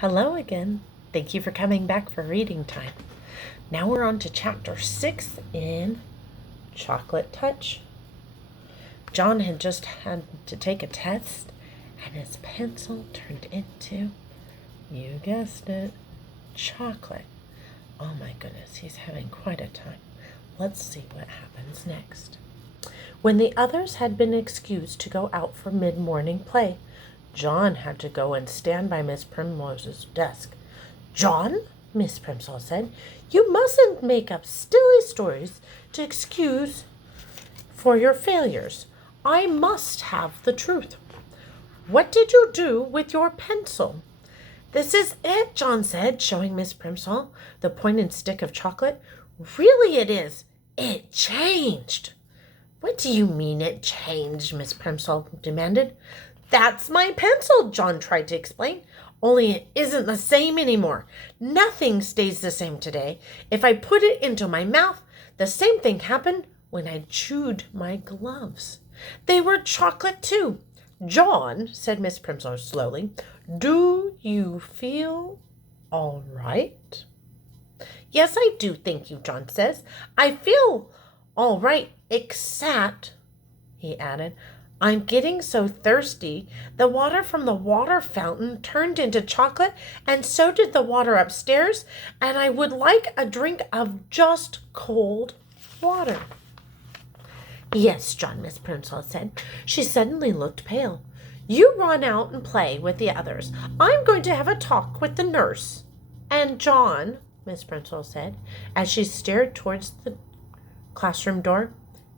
Hello again. Thank you for coming back for reading time. Now we're on to chapter 6 in Chocolate Touch. John had just had to take a test, and his pencil turned into, you guessed it, chocolate. Oh my goodness, he's having quite a time. Let's see what happens next. When the others had been excused to go out for mid-morning play, John had to go and stand by Miss Primrose's desk. "John," Miss Primrose said, "you mustn't make up silly stories to excuse for your failures. I must have the truth. What did you do with your pencil?" "This is it," John said, showing Miss Primrose the pointed stick of chocolate. "Really it is. It changed." "What do you mean it changed?" Miss Primrose demanded. "That's my pencil," John tried to explain. "Only it isn't the same anymore. Nothing stays the same today. If I put it into my mouth, the same thing happened when I chewed my gloves. They were chocolate too." "John," said Miss Primrose slowly, "do you feel all right?" "Yes, I do, thank you," John says. "I feel all right, except," he added, "I'm getting so thirsty. The water from the water fountain turned into chocolate, and so did the water upstairs, and I would like a drink of just cold water." "Yes, John," Miss Primrose said. She suddenly looked pale. "You run out and play with the others. I'm going to have a talk with the nurse." "And John," Miss Primrose said, as she stared towards the classroom door,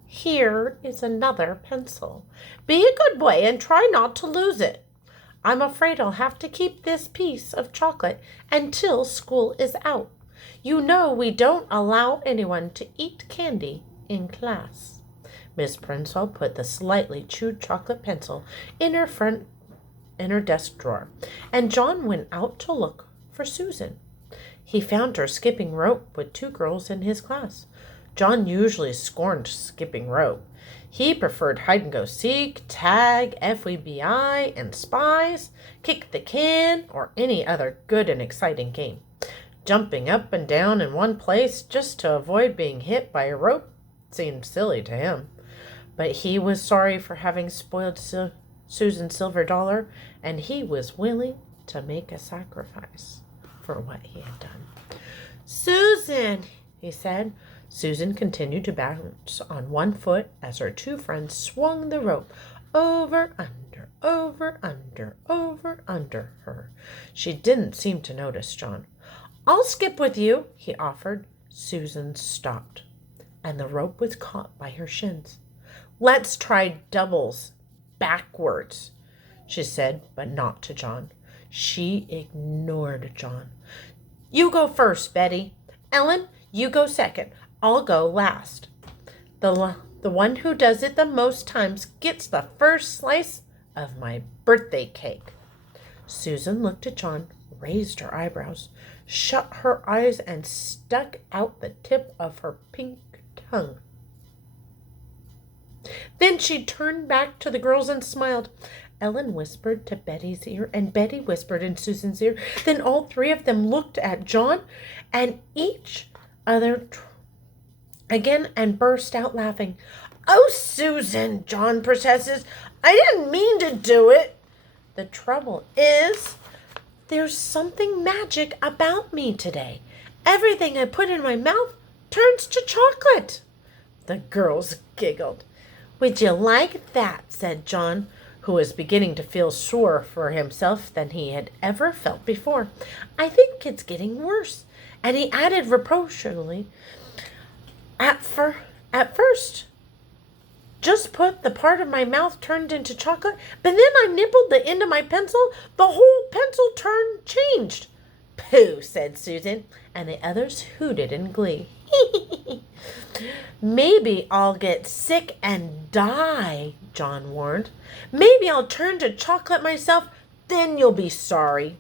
"here is another pencil. Be a good boy and try not to lose it. I'm afraid I'll have to keep this piece of chocolate until school is out. You know we don't allow anyone to eat candy in class." Miss Primrose put the slightly chewed chocolate pencil in her desk drawer, and John went out to look for Susan. He found her skipping rope with two girls in his class. John usually scorned skipping rope. He preferred hide-and-go-seek, tag, FBI, and spies, kick the can, or any other good and exciting game. Jumping up and down in one place just to avoid being hit by a rope seemed silly to him. But he was sorry for having spoiled Susan's silver dollar, and he was willing to make a sacrifice for what he had done. "Susan," he said. Susan continued to balance on one foot as her two friends swung the rope over, under her. She didn't seem to notice John. "I'll skip with you," he offered. Susan stopped, and the rope was caught by her shins. "Let's try doubles backwards," she said, but not to John. She ignored John. "You go first, Betty. Ellen, you go second. I'll go last. The one who does it the most times gets the first slice of my birthday cake." Susan looked at John, raised her eyebrows, shut her eyes, and stuck out the tip of her pink tongue. Then she turned back to the girls and smiled. Ellen whispered to Betty's ear, and Betty whispered in Susan's ear. Then all three of them looked at John and each other again and burst out laughing. "Oh, Susan," John protests, "I didn't mean to do it." "The trouble is, there's something magic about me today. Everything I put in my mouth turns to chocolate." The girls giggled. "Would you like that?" said John, who was beginning to feel sore for himself than he had ever felt before. "I think it's getting worse." And he added reproachfully, At first, just put the part of my mouth turned into chocolate, but then I nibbled the end of my pencil. The whole pencil changed." "Pooh," said Susan, and the others hooted in glee. "Maybe I'll get sick and die," John warned. "Maybe I'll turn to chocolate myself. Then you'll be sorry."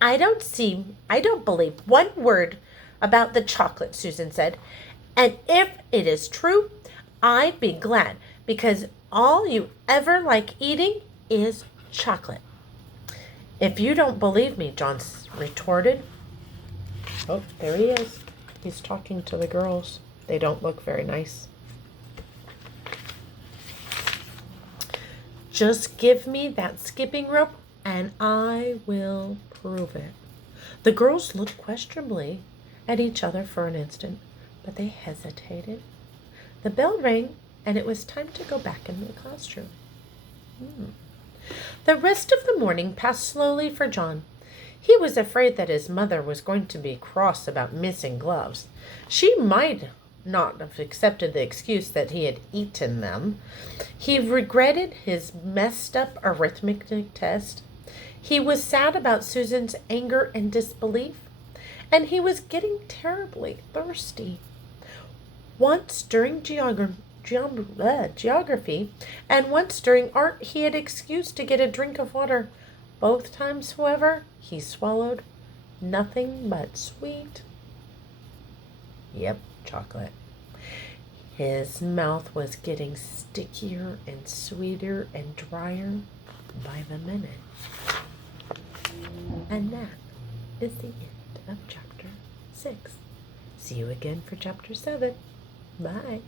I don't believe one word about the chocolate," Susan said. "And if it is true, I'd be glad, because all you ever like eating is chocolate." If you don't believe me, John retorted. Oh, there he is. He's talking to the girls. They don't look very nice. Just give me that skipping rope and I will prove it. The girls looked questionably at each other for an instant, but they hesitated. The bell rang, and it was time to go back into the classroom. The rest of the morning passed slowly for John. He was afraid that his mother was going to be cross about missing gloves. She might not have accepted the excuse that he had eaten them. He regretted his messed up arithmetic test. He was sad about Susan's anger and disbelief, and he was getting terribly thirsty. Once during geography and once during art he had excused to get a drink of water. Both times, however, he swallowed nothing but sweet. Yep, chocolate. His mouth was getting stickier and sweeter and drier by the minute. And that is the end of chapter 6. See you again for chapter 7. Bye.